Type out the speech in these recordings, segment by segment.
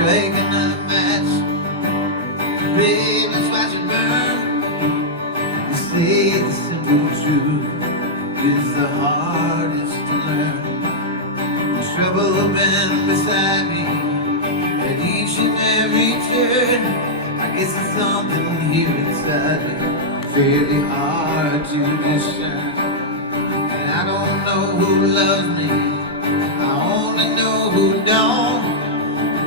strike another match. Babe, let's watch it burn. You say the simple truth is the hardest to learn. Trouble been beside me at each and every turn. I guess it's something here inside me, fairly hard to discern. And I don't know who loves me, I only know who don't.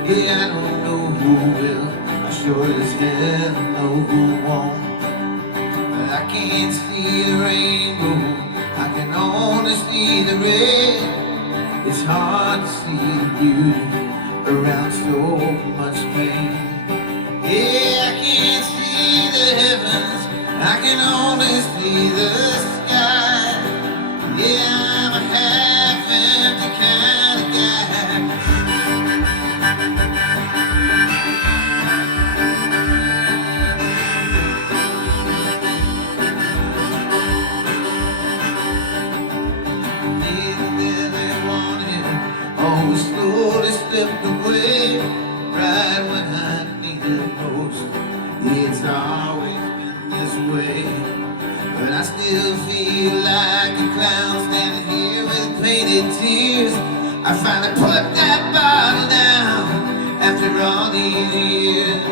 Yeah, I don't know who will, I sure as hell know who won't. But I can't see the rainbow, I can only see the red. It's hard to see the beauty around so much pain. Yeah, I can't see the heavens, I can only see the sky. Yeah, I'm a half-empty kind of guy. Always slowly slipped away, right when I needed most. It's always been this way, but I still feel like a clown standing here with painted tears. I finally put that bottle down after all these years.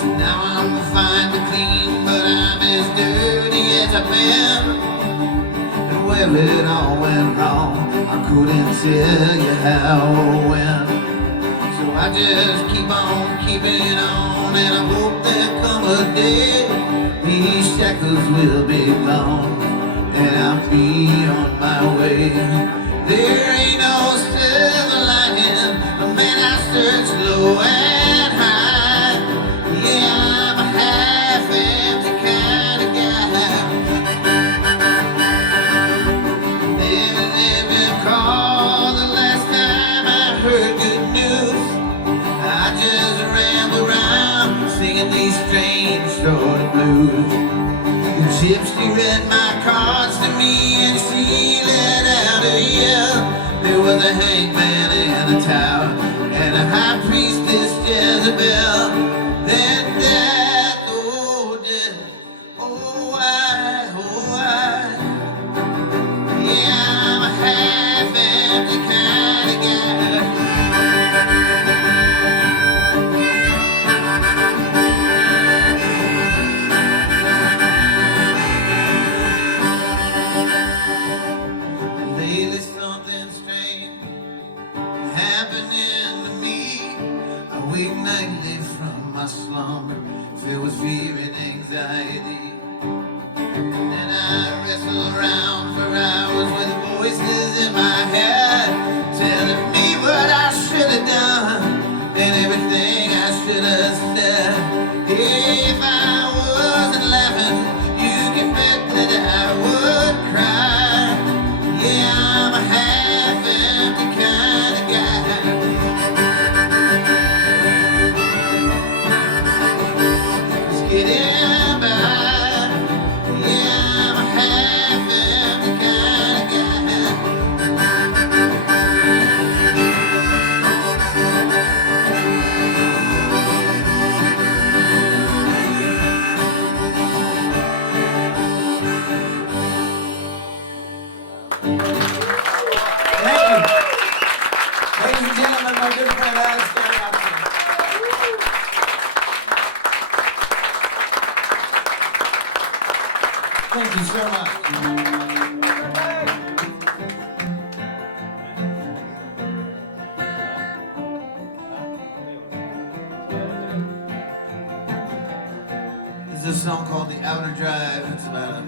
So now I'm fine to clean, but I'm as dirty as I've been. Where it all went wrong, I couldn't tell you how or when. So I just keep on keeping on, and I hope there come a day these shackles will be gone, and I'll be on my way. There ain't no silver lining, man, I search low and high. Yeah, I'm a half-empty kind of guy. Call the last time I heard good news. I just ramble around singing these strange sort of blues. The gypsy read my cards to me and she let out a yell. There was a hangman in a tower and a high priestess Jezebel. Then death, oh death, oh why, oh why. Yeah, I'm a half-empty kind of guy. Lately something strange happening to me. I wake nightly from my slumber, filled with fear and anxiety. And I wrestle around for hours with voices in my head, telling me what I should have done and everything I should have said. If I wasn't laughing, you can bet that I would cry. Yeah, I'm a half-empty kind of guy. Just getting by. Yeah, I'm a half-empty kind of guy. Thank you. Ladies and gentlemen, my good friend Gariazzo. Thank you so much. This is a song called The Outer Drive. It's about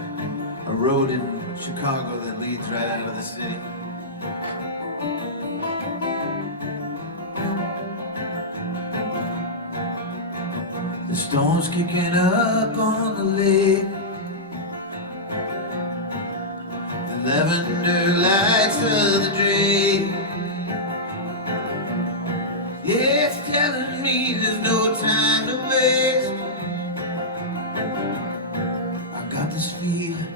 a road in Chicago that leads right out of the city. The storm's kicking up on the lake. The lavender lights of the drake. Yeah, it's telling me there's no time to waste. I got this feeling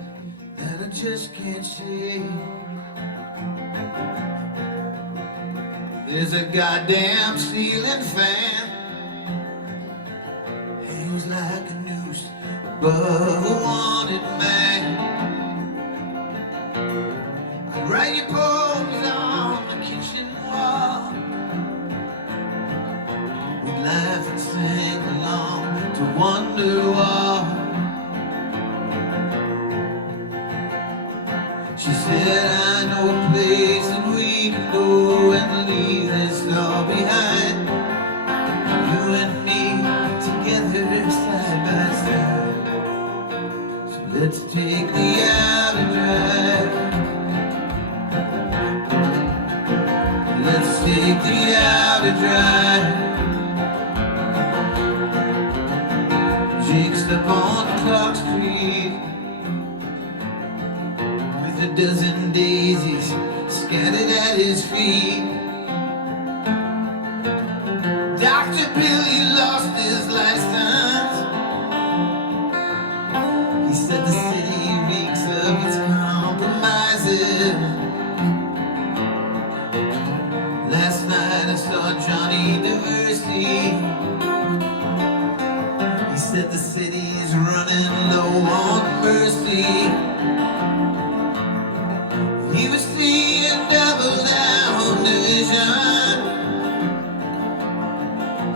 that I just can't shake. There's a goddamn ceiling fan hangs like a noose above a wanted man. I'd write your poems on the kitchen wall. We'd laugh and sing along to Wonderwall. She said, I know a place that we can go and leave this all behind. You and me together side by side. So let's take the outer drive. Let's take the outer drive. Jake's up on Clark Street with a dozen daisies scattered at his feet. Dr. Billy lost his license. He said the city reeks of its compromises. Last night I saw Johnny Diversity. He said the city's running low on mercy. He was seeing double down division.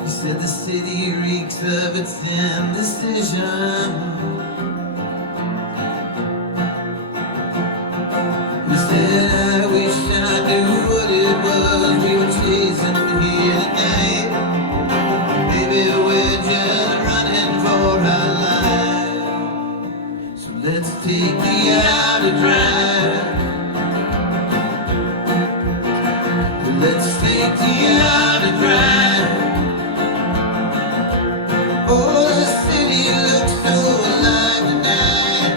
He said the city reeks of its indecision. He said, I wish I knew what it was we were chasing here tonight. Maybe we're just running for our lives. So let's take the outer drive. Let's take the outer drive. Oh, the city looks so alive tonight.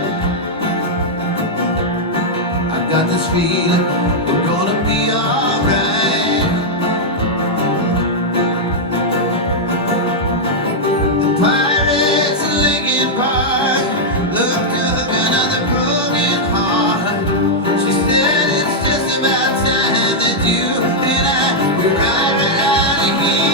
I've got this feeling we're gonna be alright. The pirates in Lincoln Park looked up another broken heart. She said it's just about time that you and I were right out of here.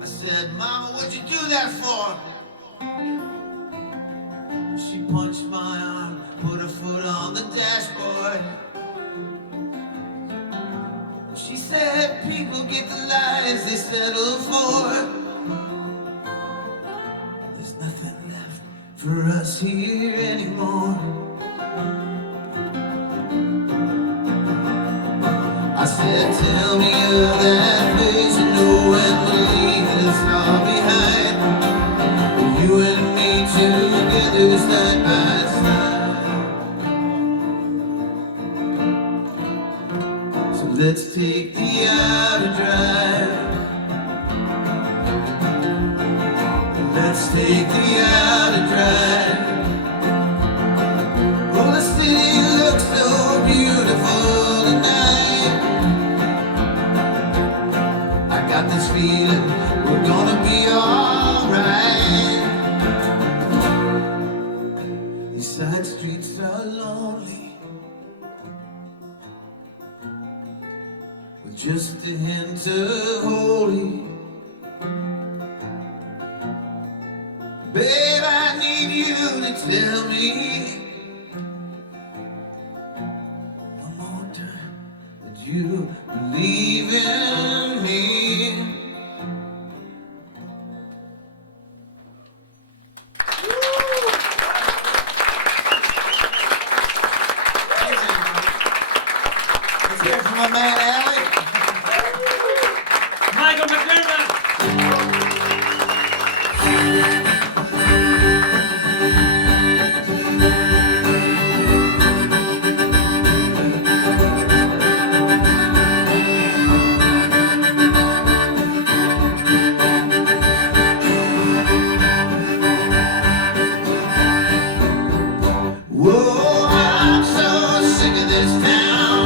I said, Mama, what'd you do that for? She punched my arm, put her foot on the dashboard. She said, people get the lives they settle for. There's nothing left for us here anymore. I said, tell me of that place you know and leave this all behind. You and me together side by side. So let's take the outer drive. Let's take the outer drive. Oh, the city looks so beautiful tonight. I got this feeling we're gonna be alright. These side streets are lonely, with just a hint of holy. Babe, I need you to tell me one more time that you believe in me. Let's hear it from my man, Alec. Michael McDermott. Whoa, I'm so sick of this town.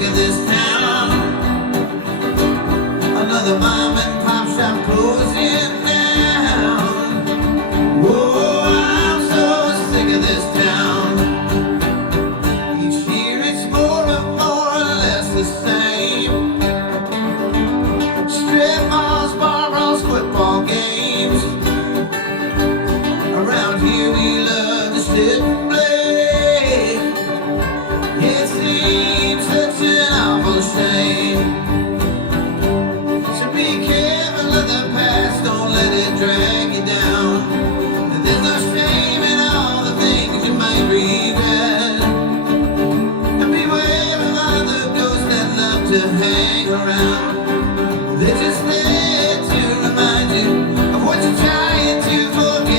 sick of this town. Another mom and pop shop closing down. Whoa, I'm so sick of this town. Each year it's more and more or less the same. Strip malls, bar brawls, football games. Around here we love to sit and play. It seems such an awful shame. So be careful of the past, don't let it drag you down. There's no shame in all the things you might regret. And beware of other ghosts that love to hang around. They're just there to remind you of what you're trying to forget.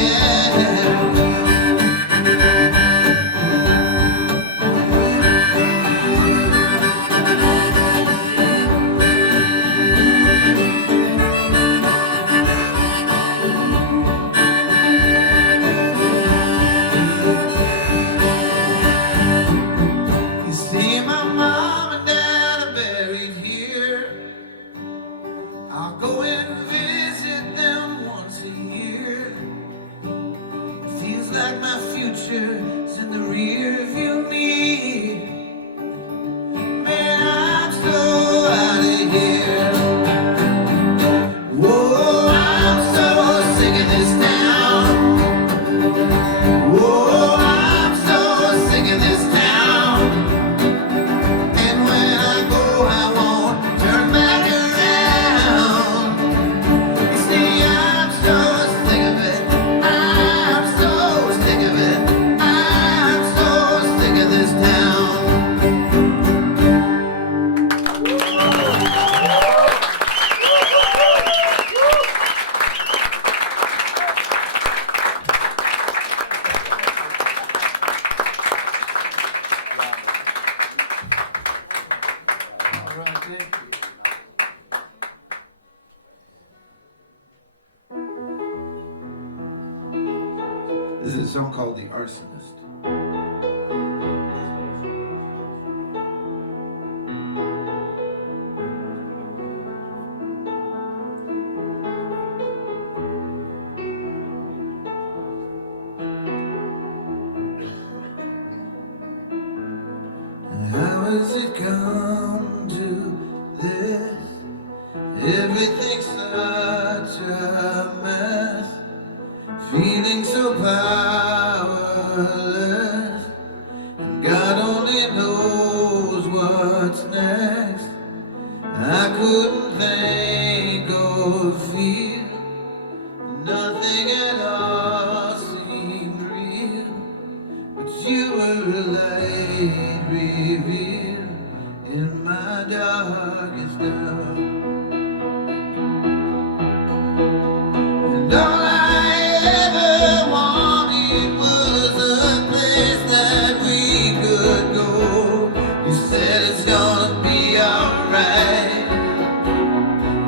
You see, my mom and dad are buried here. I'll go and visit them once a year. Feels like my future's in the rear view mirror. Man, I'm so out of here. Whoa, I'm so sick of this town. Whoa, I'm so sick of this town. And when I go, I won't turn back around. You see, I'm so sick of it. I'm so sick of it. I'm so sick of this town. All right, thank you. This is a song called The Arsonist. How has it come to this? Everything's such a mess. Feeling so powerless, and God only knows what's next. I couldn't think or feel, nothing at all seemed real, but you were a light revealed in my darkest hour. And all I ever wanted was a place that we could go. You said it's gonna be alright.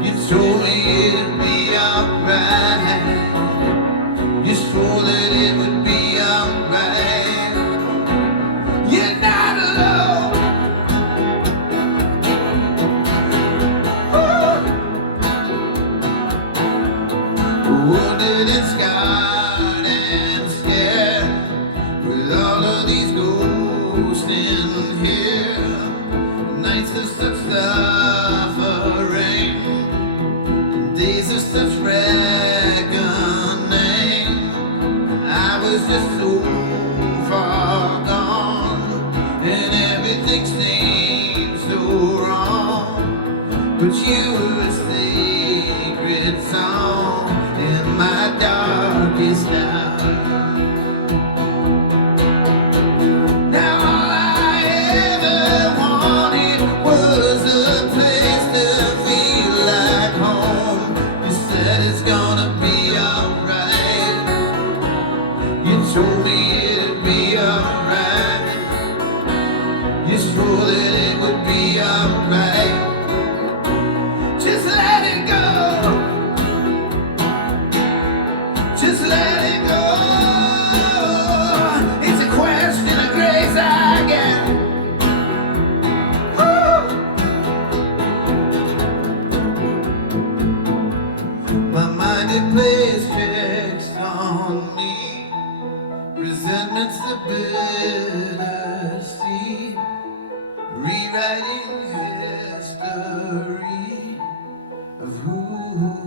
You told me it'd be alright. You swore that it would be alright. You're not alone. Wounded and scarred and scared, with all of these ghosts in here. Nights of such suffering, days of such reckoning. I was just so far gone, and everything seemed so wrong. But you were a sacred song in my darkest hour. Now all I ever wanted was a place to feel like home. You said it's gonna be alright. You told me it'd be alright. You swore that it would be alright. Just like bittersweet, rewriting history of who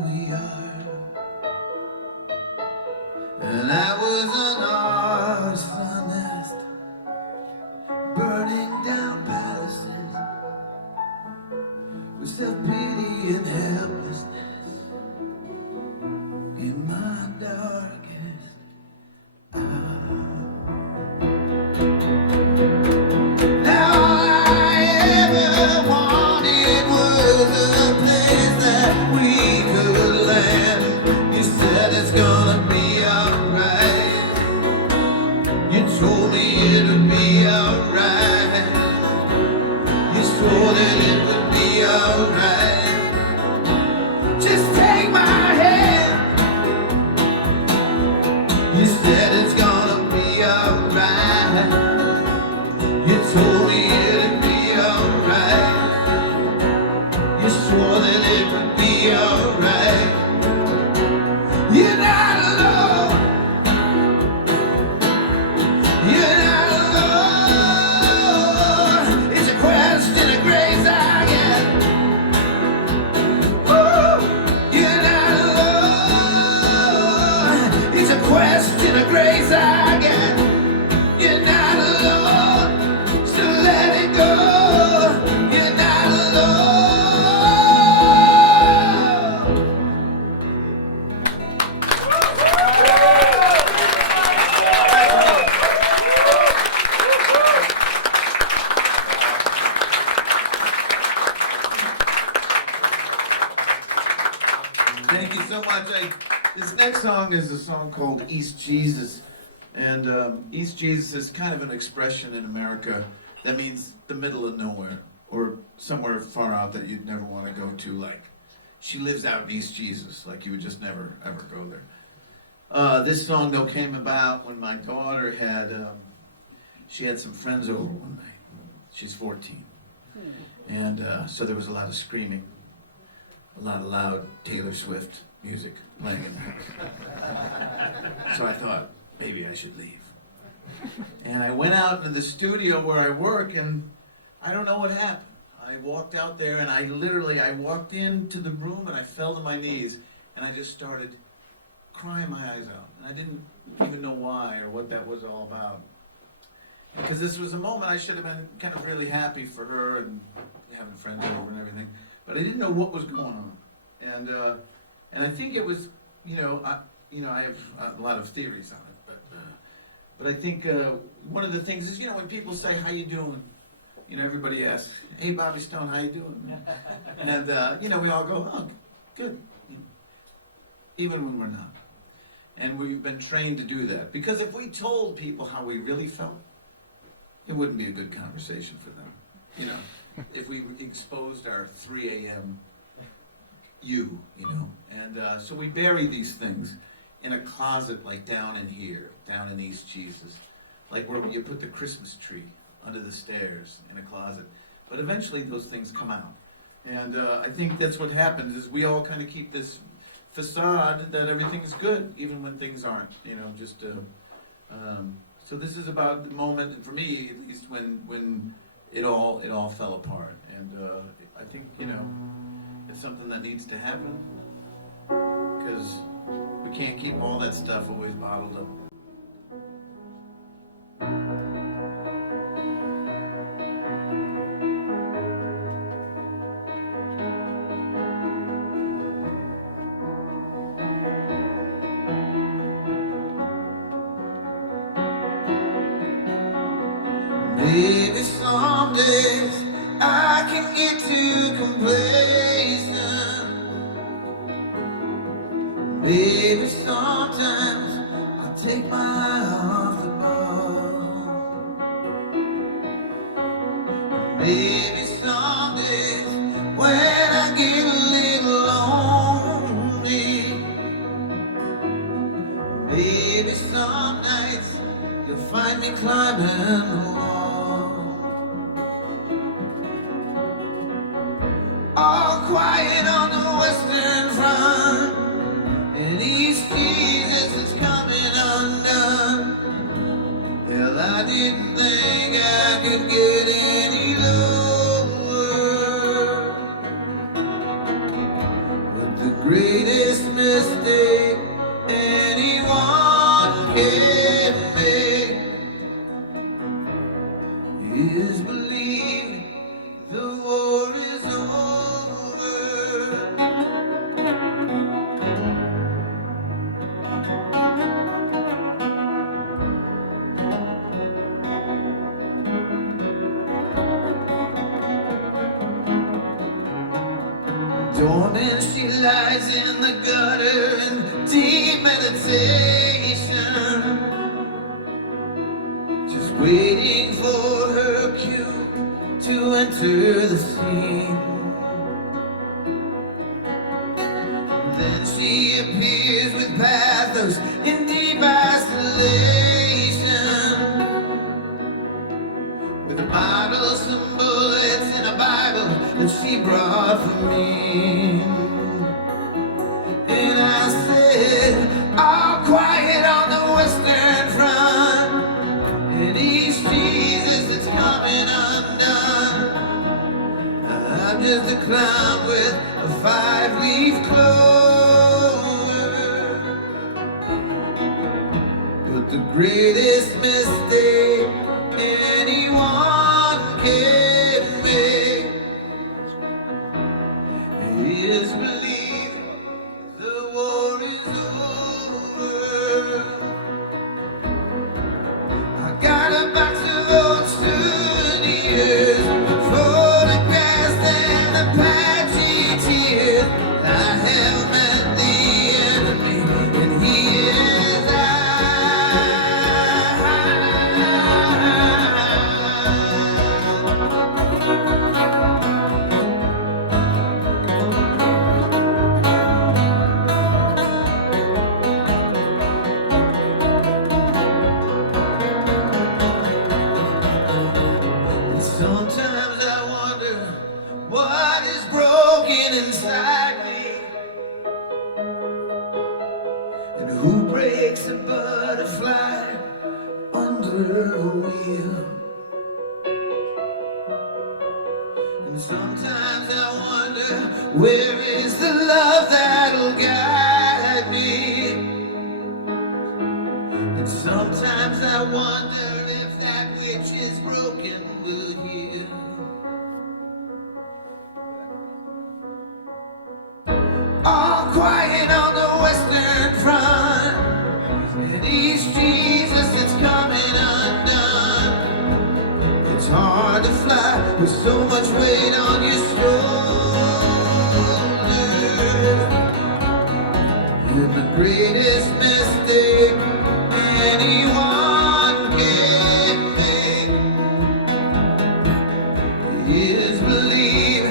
we are. And I was an arsonist, burning down palaces with self-pity and helplessness in my darkest hour. Now all I ever wanted was a place that we could land. You said it's gonna be alright. You told me it would be alright. You swore that it would be alright. Just take my hand. You said it's gonna be alright. You told me it'd be alright. You swore that it would be alright. You're not alone. You're not alone. It's a question of grace I get. Ooh, you're not alone. It's a question of grace I get. You're not alone. So let it go. You're not alone. Thank you so much. This next song is a song called East Jesus. And East Jesus is kind of an expression in America that means the middle of nowhere, or somewhere far out that you'd never want to go to. Like, she lives out in East Jesus, like you would just never ever go there. This song though came about when my daughter had, she had some friends over one night. She's 14. And so there was a lot of screaming, a lot of loud Taylor Swift music playing in the house. So I thought, maybe I should leave. And I went out to the studio where I work, and I don't know what happened. I walked out there, and I walked into the room, and I fell to my knees, and I just started crying my eyes out. And I didn't even know why or what that was all about. Because this was a moment I should have been kind of really happy for her and having friends over and everything. But I didn't know what was going on. And I think it was, I have a lot of theories on it. But I think one of the things is, when people say, how you doing? Everybody asks, hey, Bobby Stone, how you doing? And, we all go, oh, good. Even when we're not. And we've been trained to do that. Because if we told people how we really felt, it wouldn't be a good conversation for them. If we exposed our 3 a.m. And so we bury these things in a closet like down in here, down in East Jesus. Like where you put the Christmas tree under the stairs in a closet. But eventually those things come out. And I think that's what happens, is we all kind of keep this facade that everything's good, even when things aren't, so this is about the moment, and for me at least, when it all fell apart. And I think, it's something that needs to happen, because we can't keep all that stuff always bottled up. Maybe some days I can get too complacent. Maybe sometimes I take my eye off the ball. Maybe some days when I get a little lonely. Maybe some nights you'll find me climbing the wall. All quiet on the Western Front, and East Jesus is coming undone. Well, I didn't think I could get any lower. But the greatest mistake anyone can make is believe the war is over. Dormant, she lies in the gutter in deep meditation, just waiting for her cue to enter the scene. Then she appears with pathos in deep isolation, with bottles and bullets and a Bible that she brought for me. And I said, all quiet on the Western Front, and East Jesus that's coming undone. I'm just a clown with a 5-leaf clover. But the greatest mistake anyone can make is believe the war is over. I got a box of old souvenirs, photographs and Apache tears. I have met the enemy and he is I. And sometimes I wonder what is broken inside me, and who breaks a butterfly under a wheel. And sometimes I wonder, where is the love that'll guide me? And sometimes I wonder if that which is broken will heal. All quiet on the Western Front, and East Jesus is coming undone. It's hard to fly with so much weight on your shoulders. And the greatest mistake anyone can make is believe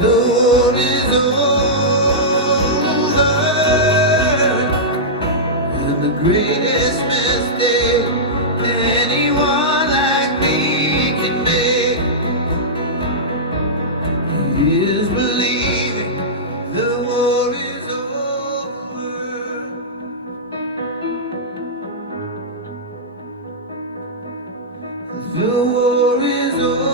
the war is over. And the greatest mistake anyone like me can make is believing the war is over. The war is over.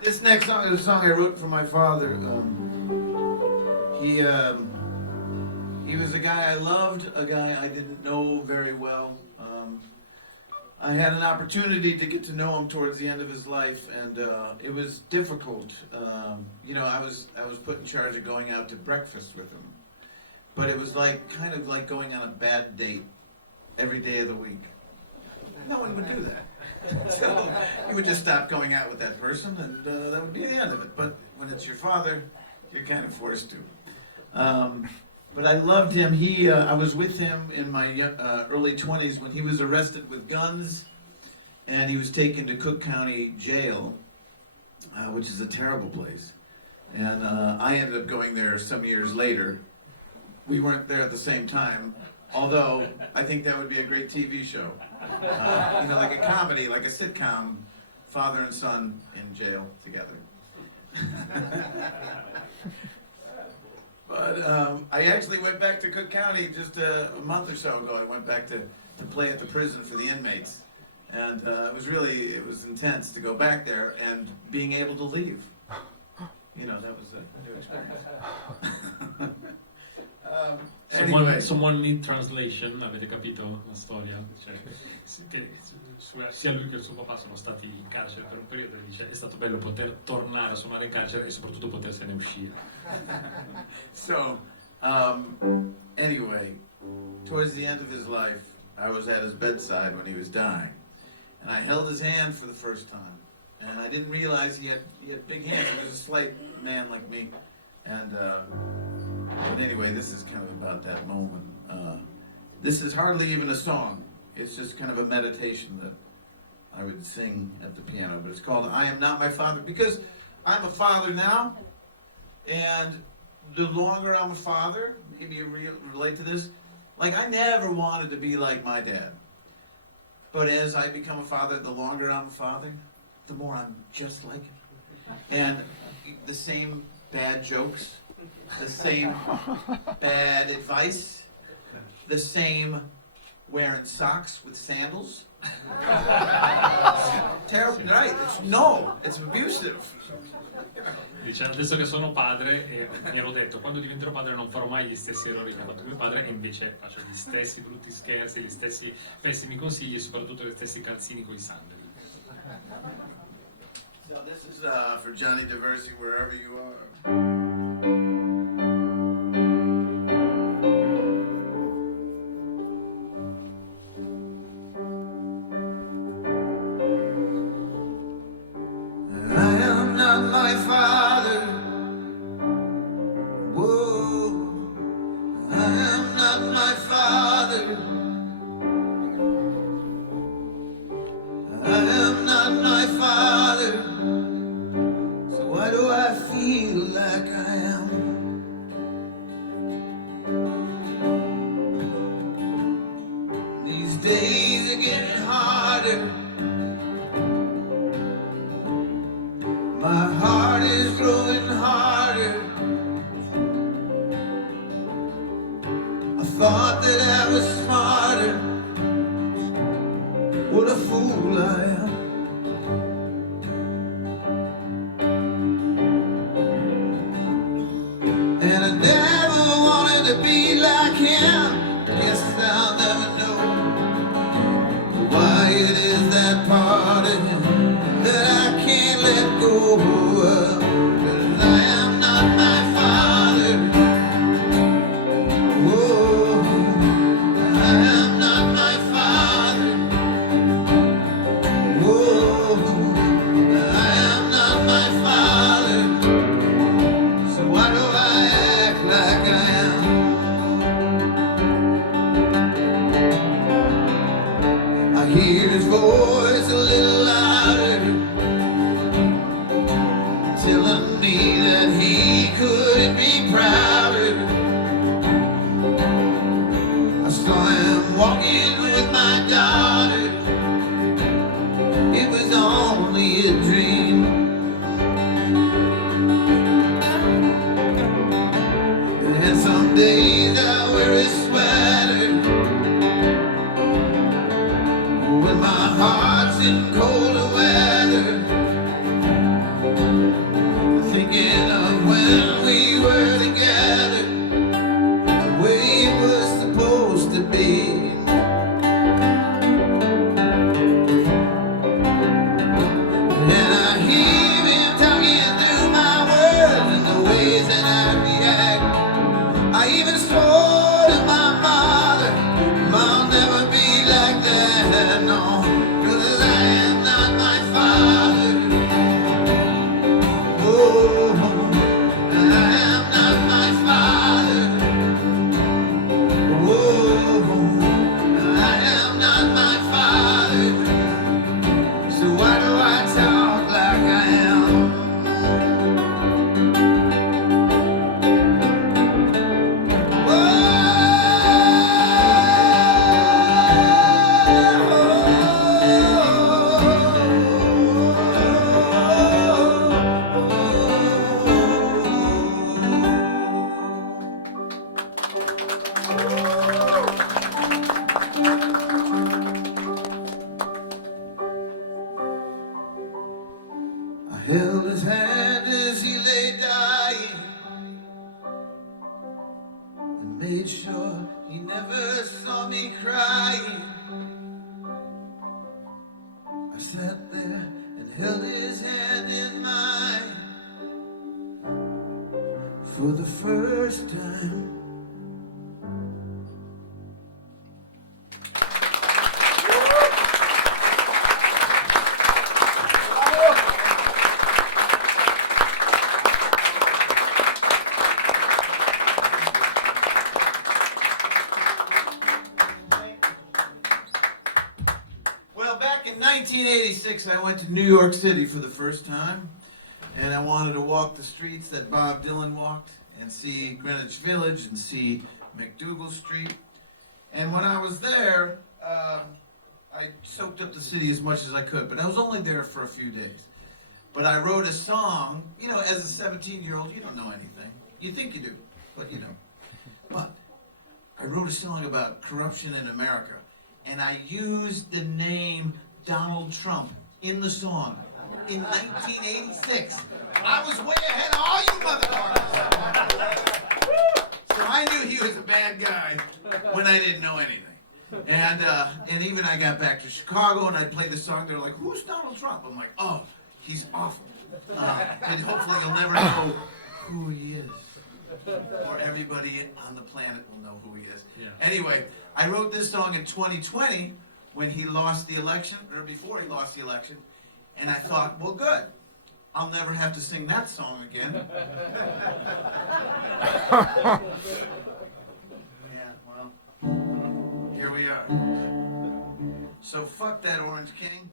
This next song is a song I wrote for my father. He was a guy I loved, a guy I didn't know very well. I had an opportunity to get to know him towards the end of his life, and it was difficult. You know, I was put in charge of going out to breakfast with him, but it was kind of like going on a bad date every day of the week. No one would do that. So you would just stop going out with that person, and that would be the end of it. But when it's your father, you're kind of forced to. But I loved him. I was with him in my early 20s when he was arrested with guns, and he was taken to Cook County Jail, which is a terrible place. And I ended up going there some years later. We weren't there at the same time. Although, I think that would be a great TV show. You know, like a comedy, like a sitcom, father and son in jail together. But I actually went back to Cook County just a month or so ago. I went back to play at the prison for the inmates. And it was intense to go back there and being able to leave. You know, that was a new experience. Anyway. Someone need translation, avete capito la storia? Cioè, che sia lui che il suo papà sono stati in carcere per un periodo e dice è stato bello poter tornare a suonare in carcere e soprattutto potersene uscire. So, anyway, towards the end of his life, I was at his bedside when he was dying. And I held his hand for the first time. And I didn't realize he had big hands. He was a slight man like me. And, but anyway, this is kind of about that moment. This is hardly even a song. It's just kind of a meditation that I would sing at the piano. But it's called I Am Not My Father. Because I'm a father now. And the longer I'm a father, maybe you relate to this, like I never wanted to be like my dad. But as I become a father, the longer I'm a father, the more I'm just like him. And the same bad jokes, the same bad advice, the same wearing socks with sandals. Terrible, right? It's abusive. Dice adesso che sono padre mi ero detto quando diventerò padre non farò mai gli stessi errori che ho fatto mio padre e invece faccio gli stessi brutti scherzi, gli stessi pessimi consigli e soprattutto gli stessi calzini con i sandali. So this is for Johnny Diversi wherever you are. Never be like that, no, 'cause I am not my father. held his hand in mine for the first time. In 1986, I went to New York City for the first time, and I wanted to walk the streets that Bob Dylan walked, and see Greenwich Village, and see McDougal Street. And when I was there, I soaked up the city as much as I could, but I was only there for a few days. But I wrote a song, you know, as a 17-year-old, you don't know anything. You think you do, but you don't. But I wrote a song about corruption in America, and I used the name Donald Trump in the song in 1986. I was way ahead of all you motherfuckers. So I knew he was a bad guy when I didn't know anything. And even I got back to Chicago and I played the song. They're like, "Who's Donald Trump?" I'm like, "Oh, he's awful. And hopefully you'll never know who he is. Or everybody on the planet will know who he is." Yeah. Anyway, I wrote this song in 2020 when he lost the election, or before he lost the election, and I thought, well, good. I'll never have to sing that song again. Yeah, well, here we are. So fuck that Orange King.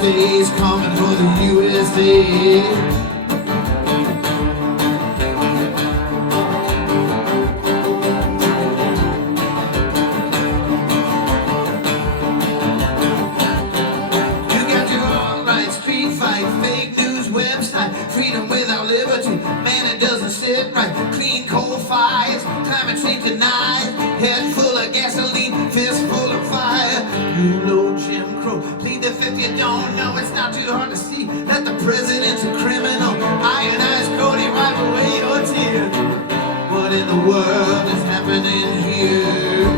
Days coming for the USA. You got your all right, street fight, fake news website, freedom without liberty, man it doesn't sit right, clean coal fires, climate change denied, head full of gasoline, fist full of fire. You know Jim Crow, plead the fifth, you don't know, it's not too hard to see that the president's a criminal. Ionized Cody, wipe away your tears. What in the world is happening here?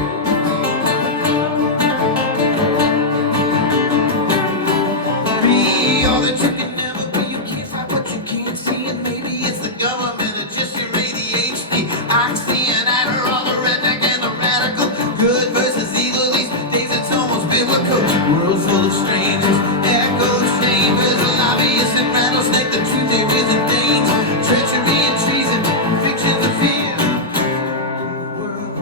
Be all that you can never be, you can't fight what you can't see, and maybe it's the government or just your ADHD. Oxy and Adderall, the redneck and the radical, good versus evil, these days it's almost biblical. World full of strangers, echo chambers, lobbyists and rattlesnake, the truth there isn't danger, treachery and treason, fictions of fear. World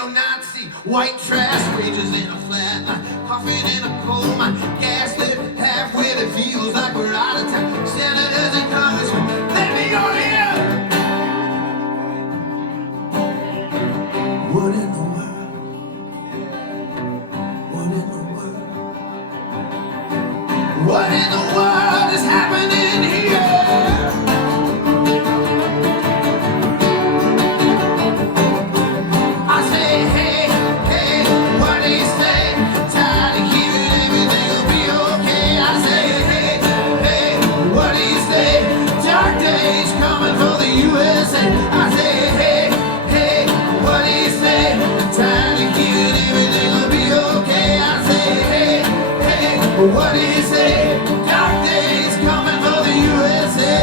neo-Nazi, white trash rages in a flat line, coughing in a coal mine, gaslit halfway that feels like we're out of time. Senators and congressmen, let me on here. What in the world? What in the world? What in the world is happening here? USA. I say, hey, hey, what do you say? Time to keep it, everything will be okay. I say, hey, hey, what do you say? Dark days coming for the USA.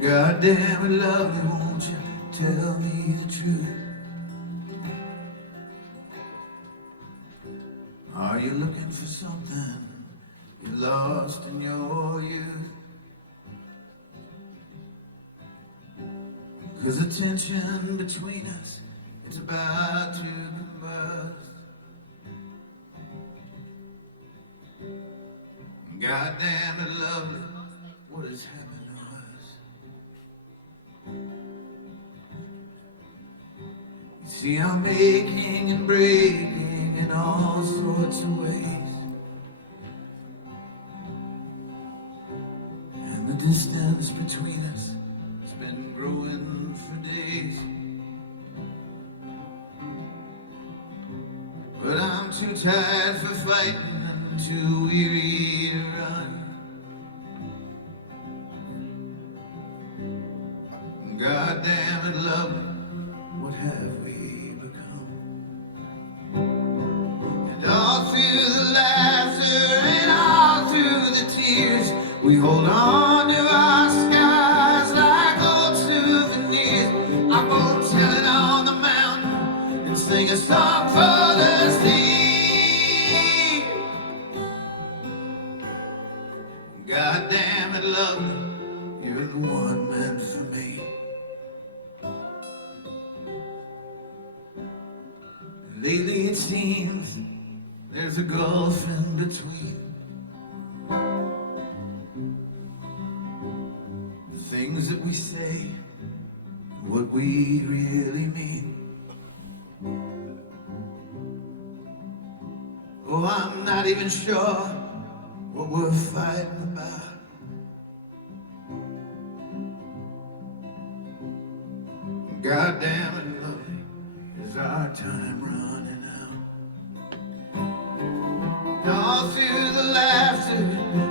God damn it, lovely, won't you tell me the truth? Are you looking for something you lost in your youth? 'Cause the tension between us is about to combust. God damn it, lovely, what is happening? See, I'm making and breaking in all sorts of ways, and the distance between us has been growing for days. But I'm too tired for fighting and too weary to run. God damn it, lovely, what have we become? And all through the laughter and all through the tears, we hold on to our skies like old souvenirs. I go tell it on the mountain and sing a song for the sea. God damn it, lovely, you're the one meant for me. Lately it seems there's a gulf in between the things that we say and what we really mean. Oh, I'm not even sure what we're fighting about. God damn it, lovely, is our time running out? All through the laughter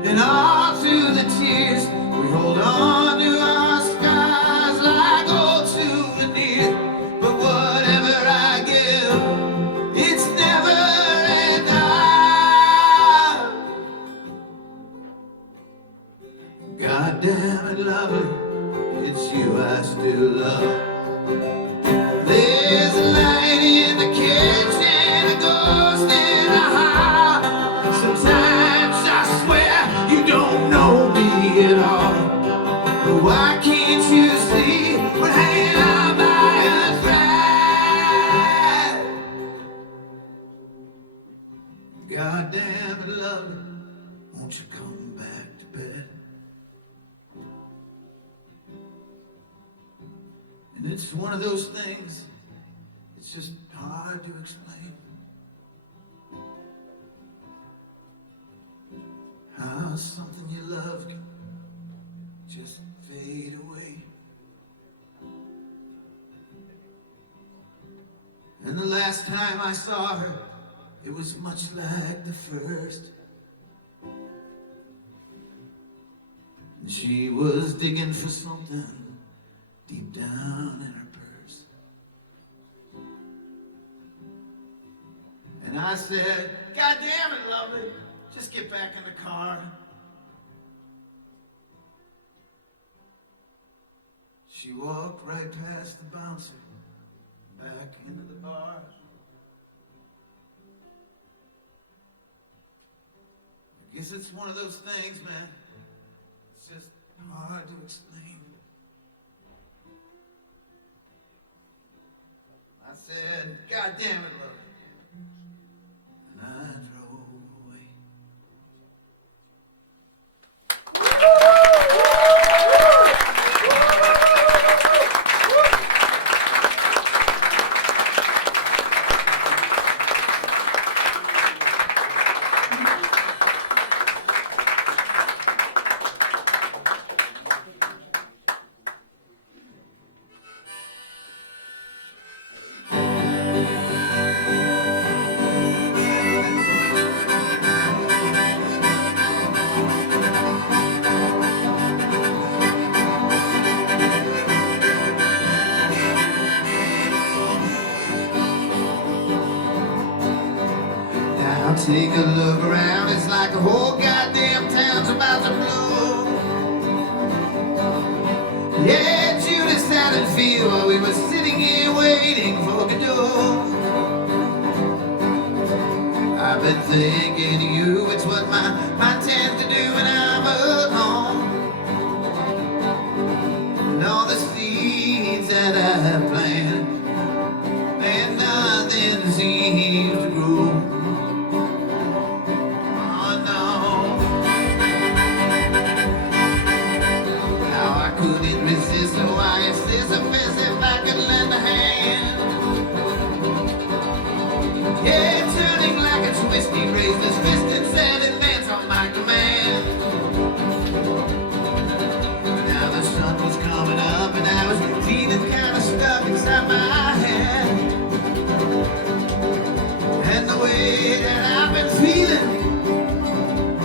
and all through the tears, we hold on to our skies like old souvenirs. But whatever I give, it's never enough. God damn it, lovely, it's you I still love. There's a light in the kitchen, a ghost in the heart. Sometimes I swear you don't know me at all. But why can't you see we're hanging out by a thread? God damn it, lovely, won't you come back to bed? And it's one of those things, it's just hard to explain. How something you love can just fade away. And the last time I saw her, It was much like the first. She was digging for something deep down in her purse. And I said, God damn it, lovely, just get back in the car. She walked right past the bouncer, back into the bar. I guess it's one of those things, man. It's just hard to explain. I said, God damn it, love. And I drove away. Take a look around, it's like the whole goddamn town's about to blow. Yeah, Judas had it feel while we were sitting here waiting for Godot. I've been thinking of you, it's what my tends to do when I'm alone. And all the seeds that I planted, and nothing seems to grow. Yeah, turning like a twisty, raised his fist and said advance on my command. Now the sun was coming up and I was feeling kind of stuck inside my head. And the way that I've been feeling,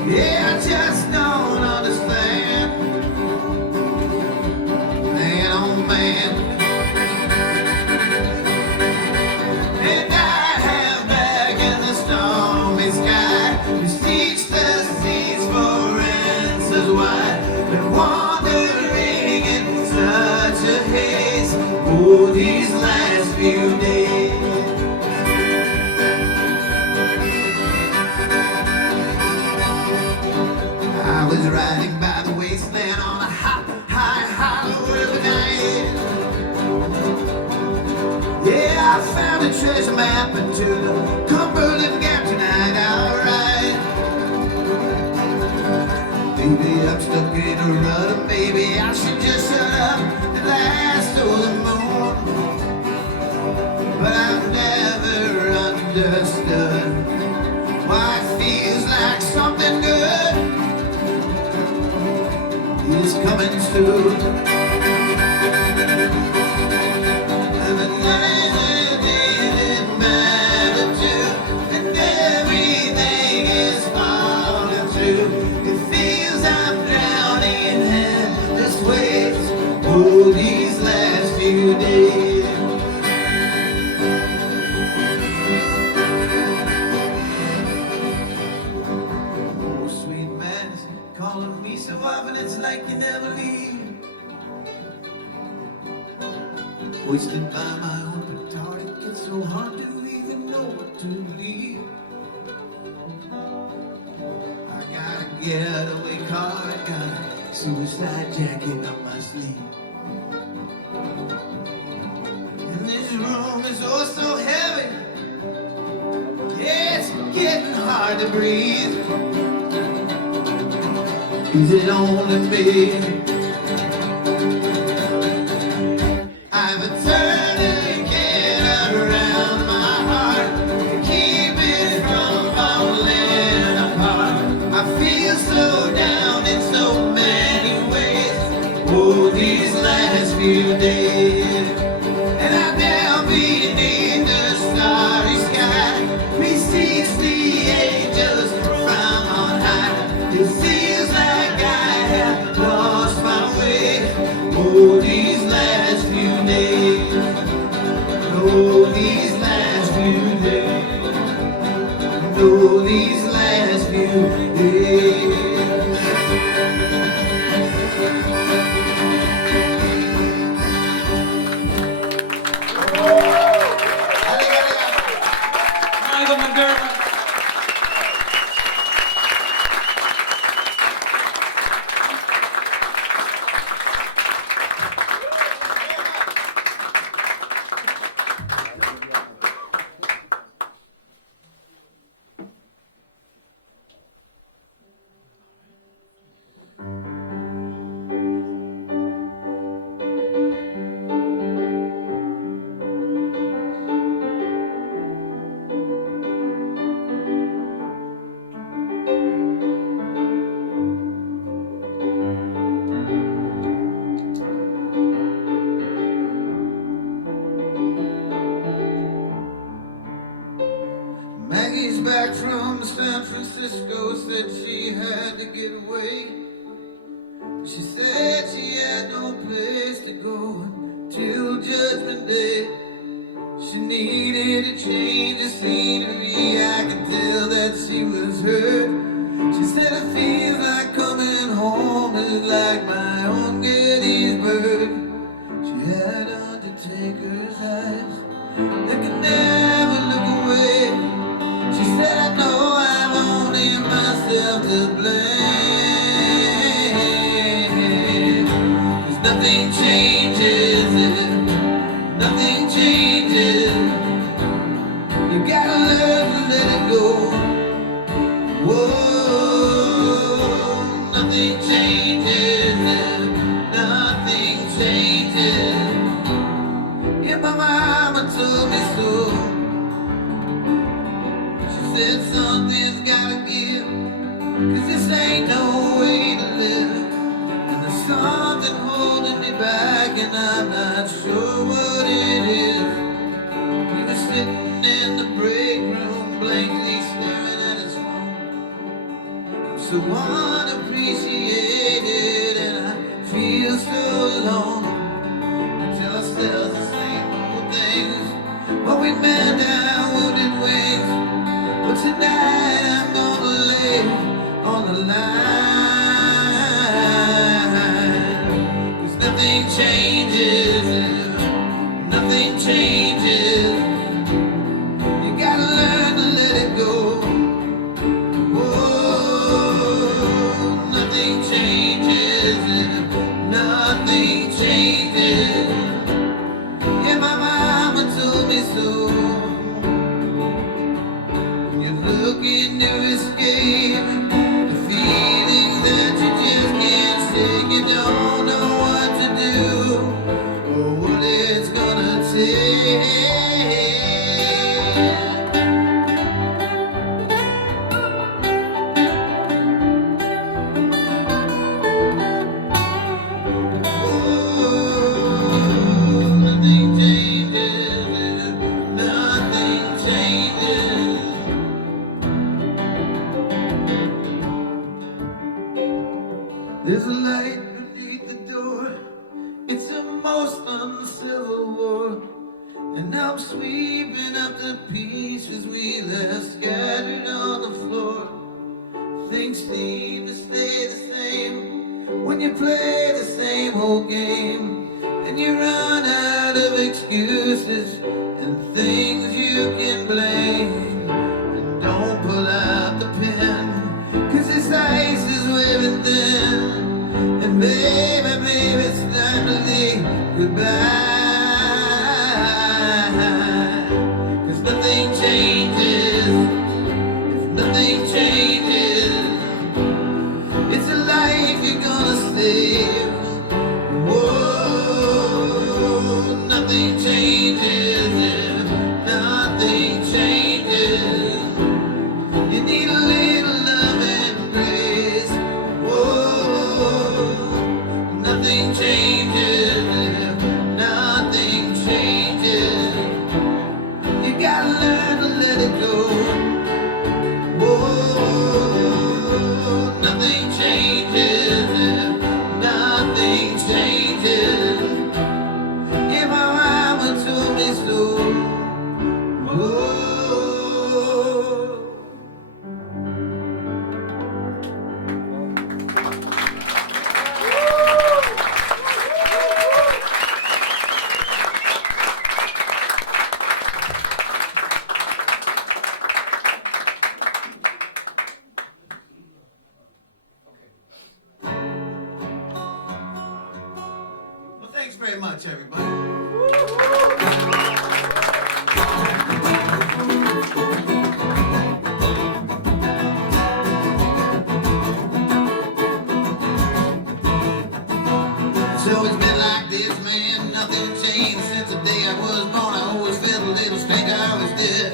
yeah, I just don't understand. Man, oh man. Oh, these last few days, I was riding by the wasteland on a high hollow river night. Yeah, I found a treasure map into the Cumberland Gap tonight, alright. Maybe I'm stuck in a rut, or maybe I should just shut up and last over the moon. But I've never understood why it feels like something good is coming soon. And the night didn't matter too, and everything is falling through. It feels I'm drowning in this waves. Oh, these last few days. Like you never leave. Wasted by my own petard, it gets so hard to even know what to believe. I got a getaway car, I got a suicide jacket up my sleeve. And this room is oh so heavy, yeah, it's getting hard to breathe. Is it only me? I've a tourniquet around my heart to keep it from falling apart. I feel so down in so many ways. Oh, these last few days. And I'm down beneath the starry sky. We see for these last few days. Michael McDermott. Maggie's back from San Francisco, said she had to get away. She said she had no place to go till Judgment Day. She needed a change of scenery, I could tell that she was hurt. She said it feels like coming home is like my own Gettysburg. She had undertaker's eyes that could never look away. She said, I know I'm only myself to blame. 'Cause nothing changes if nothing changes. You gotta learn to let it go. Whoa, nothing changes if nothing changes. Yeah, my mama told me so. Said something's gotta give, 'cause this ain't no way to live. And there's something holding me back, and I'm not sure what it is. We were sitting in the break room, blankly staring at his phone, so unappreciated, and I feel so alone. We tell ourselves the same old things, but we mend our wounded wings. But tonight I'm gonna lay on the line. 'Cause nothing changes, nothing changes. You gotta learn to let it go. Whoa, nothing changes, nothing changes. Yeah, my mama told me so. Looking to escape the feeling that you just can't shake. You don't know what to do or what it's gonna take. Oh, nothing changes, nothing changes. There's a light beneath the door. It's a most uncivil war, and I'm sweeping up the pieces we left scattered on the floor. Things seem to stay the same when you play the same old game, and you run out of excuses and things you can blame. And don't pull out the pen, 'cause this ice is wearing thin. And baby, baby, it's time to leave goodbye. 'Cause nothing changes if nothing changes. It's a life you're gonna save. Whoa, nothing changes if nothing changes. You need a little love and grace. Whoa, nothing changes if nothing changes. You gotta learn to let it go. Whoa, nothing changes if nothing changes. Yeah, my mama told me so. Whoa. very much, everybody. So it's been like this, man, nothing changed since the day I was born. I always felt a little strange, I always did,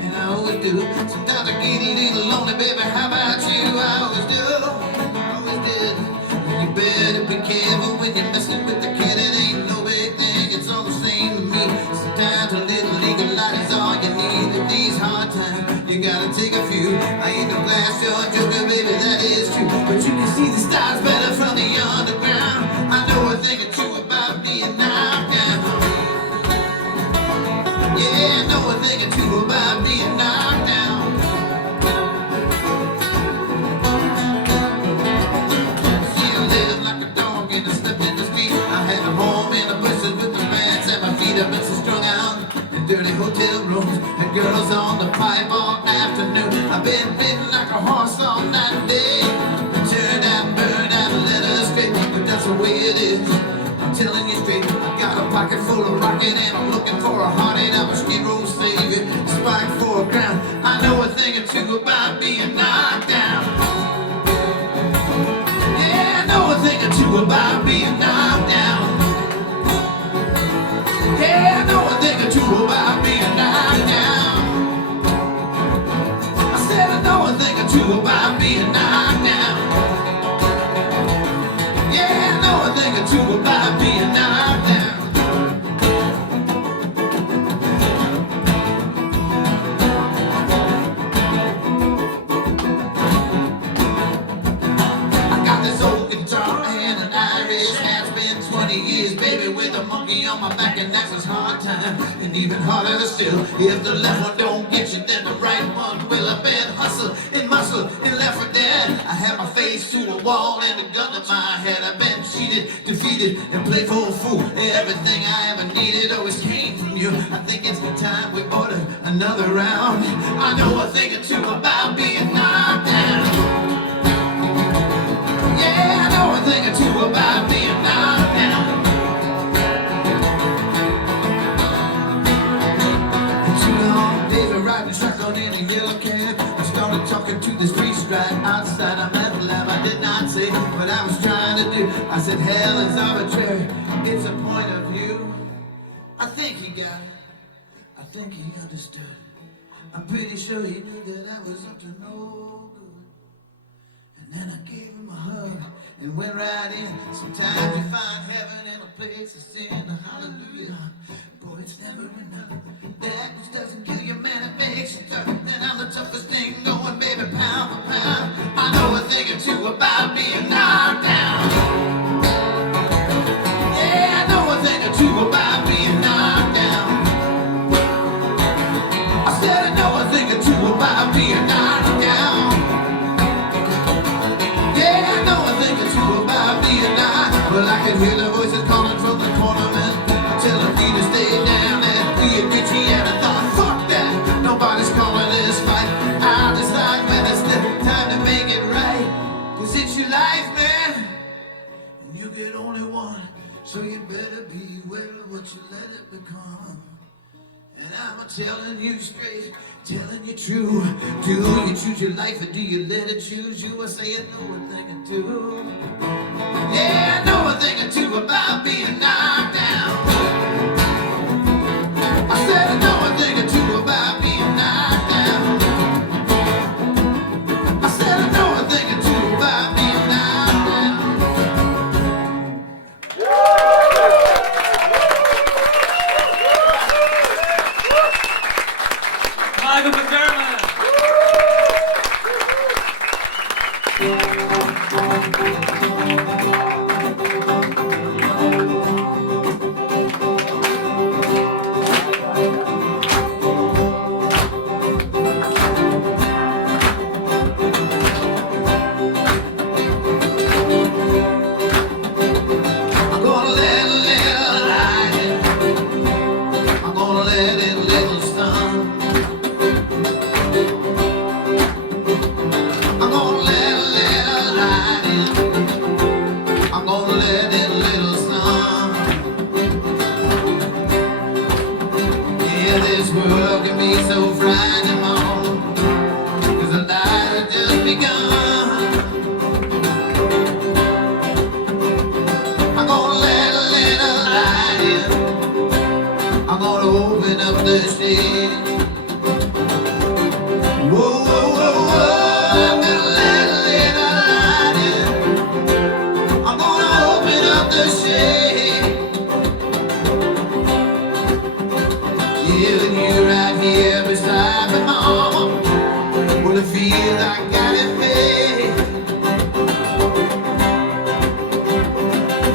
and I always do. Sometimes I get a little lonely, baby, how about you? I always do, I always did. You better be careful when you're messing with the kid, it ain't no big thing, it's all the same to me. Sometimes a little legal light is all you need in these hard times. You gotta take a few. I ain't no glass jaw joker, baby, that is true. But you can see the stars better from the underground. I know a thing or two about being knocked down. Yeah, I know a thing or two about being knocked down. See, I lived like a dog and I slept in the street. I had a home in the bushes with the rats at my feet. I've been so strung out in dirty hotel rooms and girls on the pipe all afternoon. I've been bitten like a horse all night and day. Turned out, burned out, and led us straight. But that's the way it is, I'm telling you straight. I got a pocket full of rocket and I'm looking for a heartache. I'm a skid row savior, spike for a crown. I know a thing or two about being knocked down. Yeah, I know a thing or two about being knocked down. Yeah, I know a thing or two about being knocked down. I said I know a thing or two about being knocked down. Yeah, I know a thing or two about being knocked down. I got this old guitar and an Irish hat. Been 20 years, baby, with a monkey on my back, and that's a hard time. And even harder still, if the left one don't get you, then the right one will. I've been hustle and muscle and left for dead. I had my face to a wall and a gun to my head. I've been cheated, defeated, and played for a fool. Everything I ever needed always came from you. I think it's time we order another round. I know a thing or two about being knocked down. Yeah, I know a thing or two about being knocked down. Too long days of riding shotgun in a yellow cab. I started talking to this priest right outside our metal lab. I did not say what I was trying to do. I said hell is arbitrary, it's a point of view. I think he got it, I think he understood. I'm pretty sure he knew that I was up to no good. And then I gave him a hug and went right in. Sometimes you find heaven in a place of sin. Hallelujah, boy, it's never enough. That which doesn't kill you, man, it makes you tough. And I'm the toughest thing going, baby, pound for pound. I know a thing or two about being knocked down. Yeah, I know a thing or two about being knocked down. I said I know a thing or two about being knocked down. Yeah, I know a thing or two about being knocked. Well, I can hear the voices calling from the corner, man, telling me to stay down and be a bitchy. And I thought, fuck that, nobody's calling this fight. I'll decide when it's the time to make it right. 'Cause it's your life, man, and you get only one. So you better beware of what you let it become. And I'm telling you straight, telling you true. Do you choose your life or do you let it choose you? I say I know a thing or two. Yeah, I know a thing or two about being knocked down. I said I know a thing or two about being knocked down. I said I know a thing or two about being knocked down. Michael McDermott! I'm gonna let a little light in. I'm gonna let it little sun. I'm gonna let a little light in. understand. Whoa, whoa, whoa, whoa, I'm gonna let a little light in. I'm gonna open up the shade. Yeah, with you right here beside me, mama. Well, it feels like I got it made.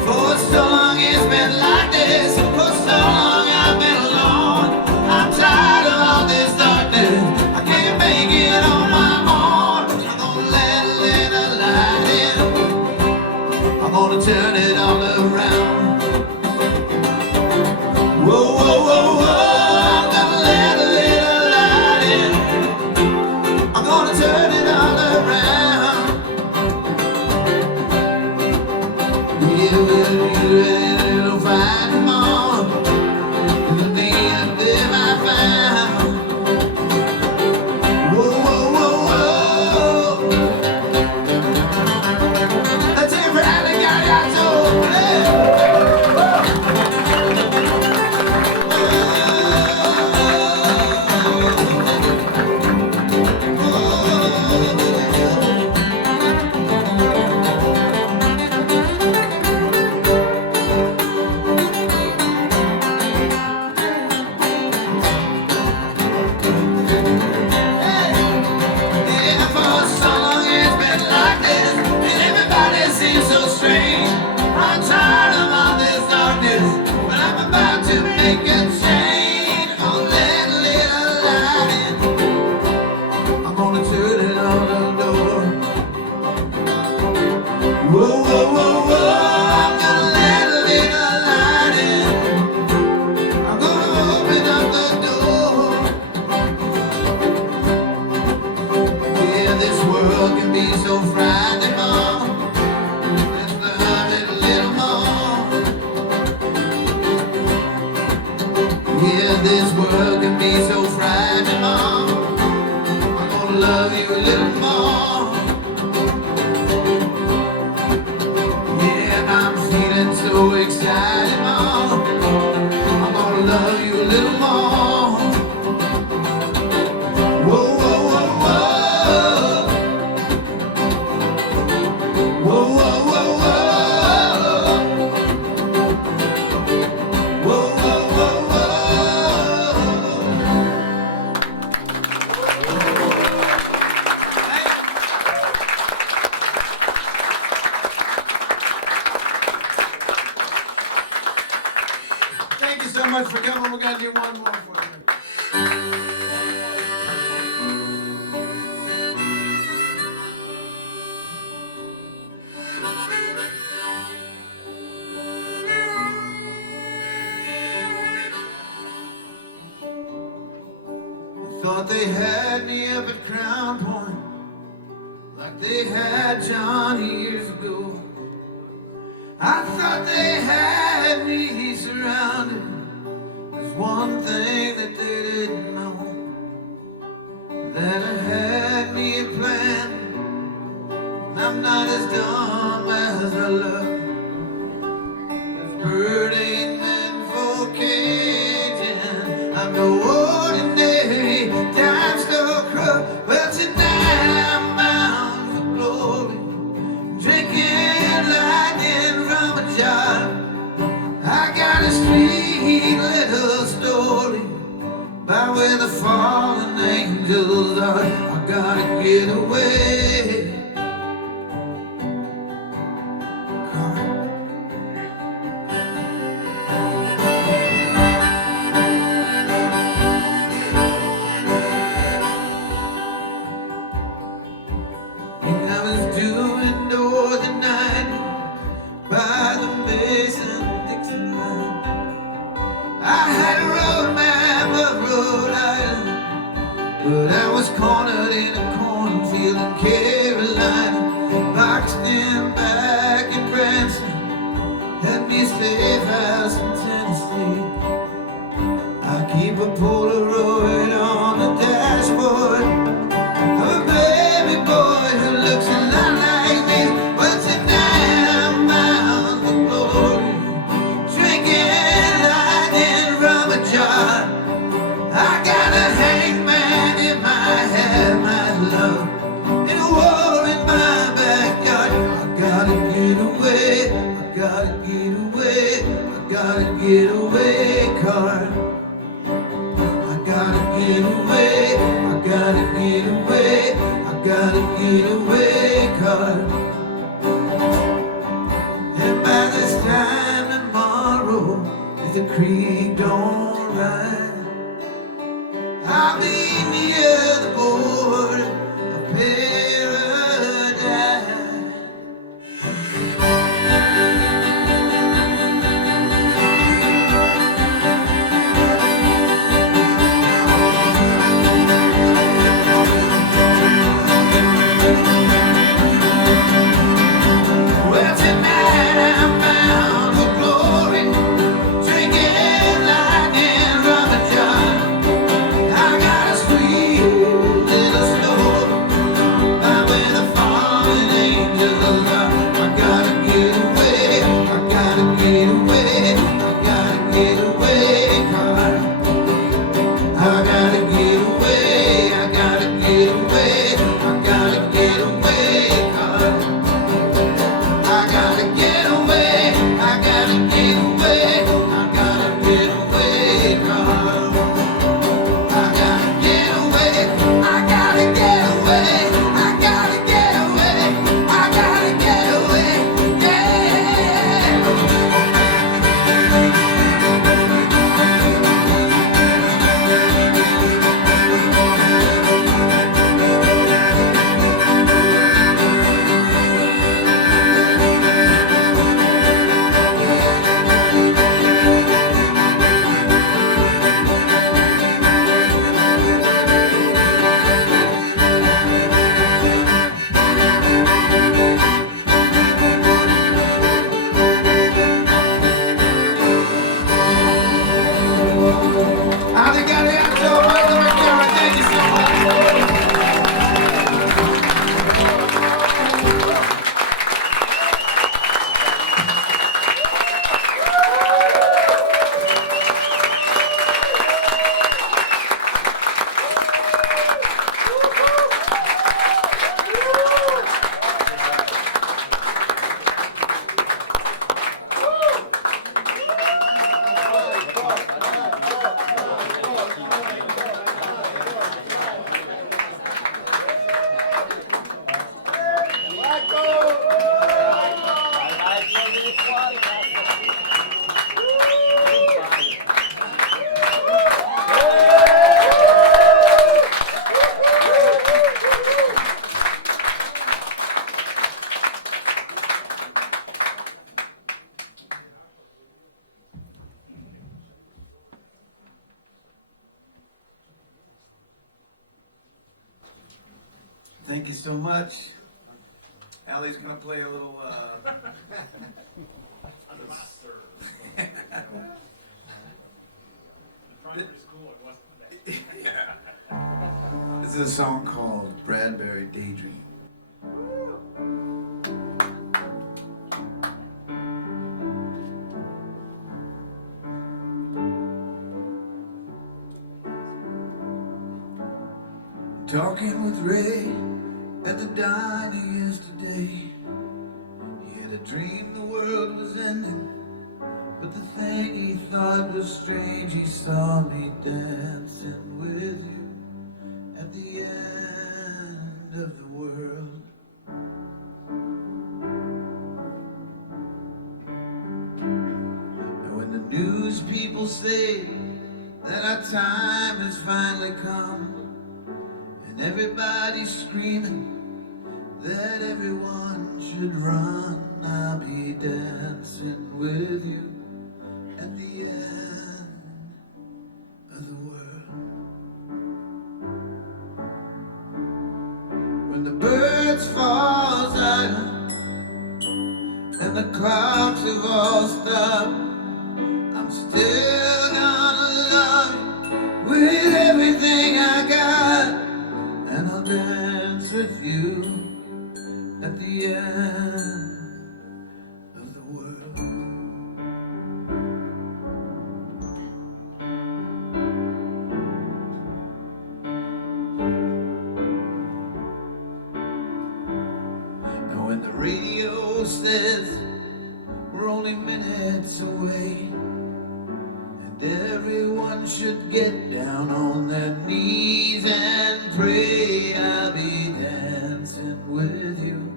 For so long it's been like this. For so long I've been alone. I'm tired of all this darkness. I can't make it on my own. I'm gonna let a little light in. I'm gonna turn it all around. Whoa, whoa, whoa, whoa. I'm gonna let a little light in. I'm gonna turn it all around. Yeah, well, you little fighting mom. You need a bit I found. Whoa, whoa, whoa, whoa. Let's hear for Gariazzo. Yeah, for so long it's been like this, and everybody seems so strange. I'm tired of all this darkness, but I'm about to make a change. I'm gonna let a little light in. I'm gonna turn it on the door. Whoa, whoa, whoa, whoa. I'm gonna let a little light in. I'm gonna open up the door. Yeah, this world can be so frightening, mom. Let's love it a little more. Yeah, this world can be so frightening, mom. I'm gonna love you a little more. Yeah, I'm feeling so excited, mom. I'm gonna love you a little more. Whoa, whoa, whoa, whoa. Whoa, whoa, whoa, whoa. Whoa, whoa, whoa, whoa. Thank you so much for coming. We're gonna do one more for you. Thought they had me up at Crown Point, like they had John years ago. I thought they had me surrounded. There's one thing that they didn't know, that I had me a plan, and I'm not as dumb as I look. This bird ain't meant for caging. I'm no ordinary dime store crook. Well, tonight I'm bound for glory, drinking lightning from a jar. I got a sweet little story about where the fallen angels are. I gotta get away. When I was doing Northern Night by the Mason-Dixon line, I had a road map of Rhode Island, but I was cornered in a cornfield in Carolina. Boxed in back in Branson, had me a safe house in Tennessee. I keep a Polaroid on the dashboard of a baby boy who looks a lot like me. But tonight I'm bound for glory, drinking lightning from a jar. getaway car. I gotta get away, I gotta get away, I gotta get away car. And by this time tomorrow, if the creek don't rise, I'll be near the border of paradise. Well, tonight I'm bound for glory, drinking lightning from a jar. I got a sweet little store by where the fallen angels are. I gotta get away, I gotta get away, I gotta get away, car. I gotta get away, I gotta get away, I gotta get away, car. I gotta get away, I gotta get away, I gotta get away, car. I gotta get away, I gotta get away, I gotta get away, I gotta get away, yeah. I'm the Gariazzo, Roberto, McDermott, thank you so much. Thank you so much. Allie's gonna play a little. This is a song called Bradbury Daydream. Talking with Ray at the diner yesterday. He had a dream the world was ending, but the thing he thought was strange, he saw me dancing with you at the end of the world. And when the news people say that our time has finally come, and everybody's screaming that everyone should run, I'll be dancing with you at the end of the world. When the birds fall silent and the clocks have all stopped, I'm still gonna love you with everything I got. And I'll dance with you at the end of the world. Now when the radio says we're only minutes away, everyone should get down on their knees and pray. I'll be dancing with you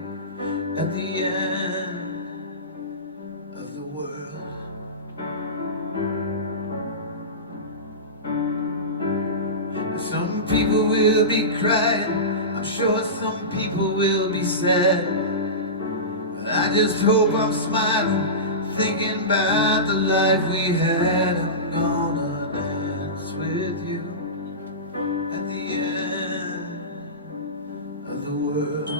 at the end of the world. Some people will be crying, I'm sure some people will be sad, but I just hope I'm smiling, thinking about the life we had. I'm gonna dance with you at the end of the world.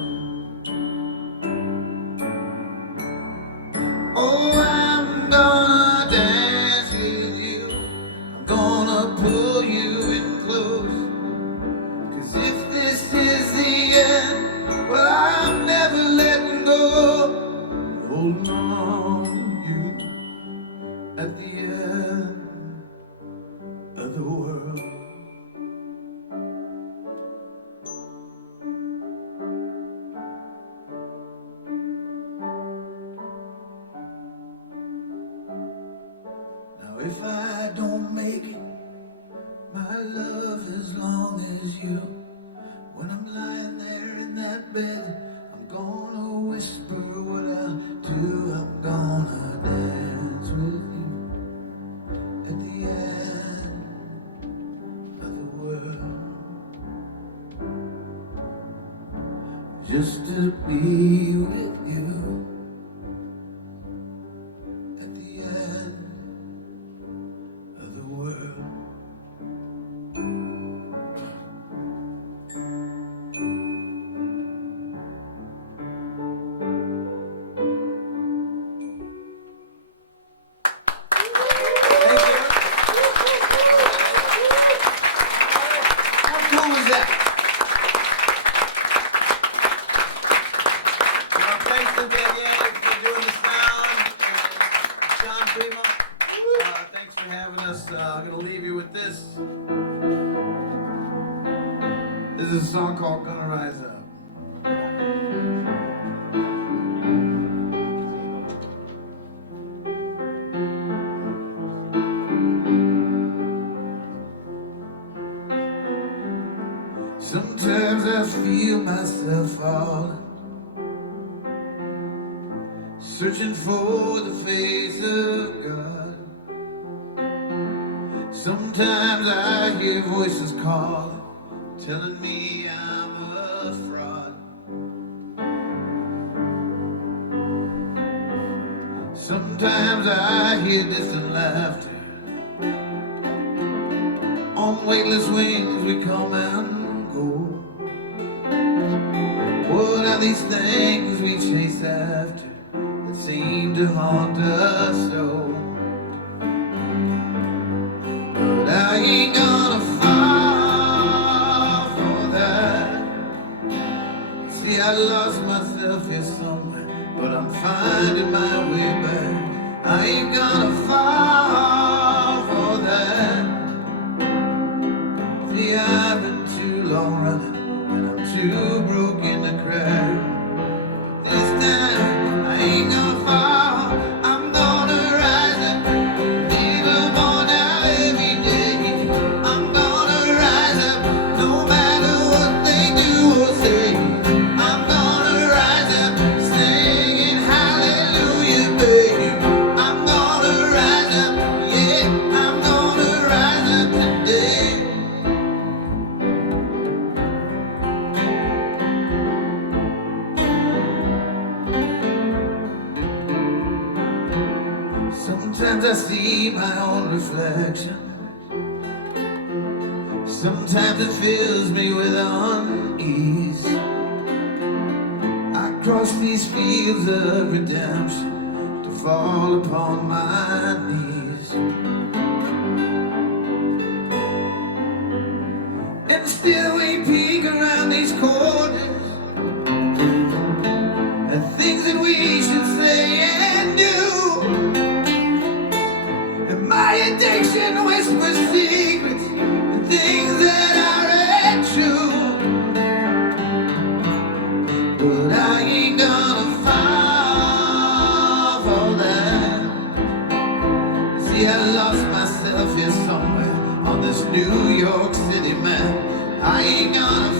Oh, I'm gonna dance with you, I'm gonna pull you in close, 'cause if this is the end, well, I'm never letting go. Hold on to you at the end of the world. Now if I don't make it, my love, as long as you, when I'm lying there in that bed, I'm gonna whisper what I'll do. I'm gonna dance with you at the end of the world, just to be with you at the end of the world. This is a song called Gonna Rise Up. Sometimes I feel myself falling, searching for the face of God. Sometimes I hear voices calling, telling me I'm a fraud. Sometimes I hear distant laughter. On weightless wings we come and go. What are these things we chase after that seem to haunt us so? But I ain't gonna fall for that. See, I lost myself here somewhere, but I'm finding my way back. I ain't gonna fall for that. See, I've been too long running, and I'm too broken to cry. This time, I ain't gonna fall, I'm gonna rise up. Little more now every day. I'm gonna rise up, no matter what they do or say. I'm gonna rise up, singing hallelujah, baby. I'm gonna rise up, yeah, I'm gonna rise up today. Sometimes I see my own reflection. Sometimes it fills me with unease. I cross these fields of redemption to fall upon my knees. And still we peek around these corners at things that we should say and do. My addiction whispers secrets and things that aren't true. But I ain't gonna fall for that. See, I lost myself, yeah, New York City man. I ain't gonna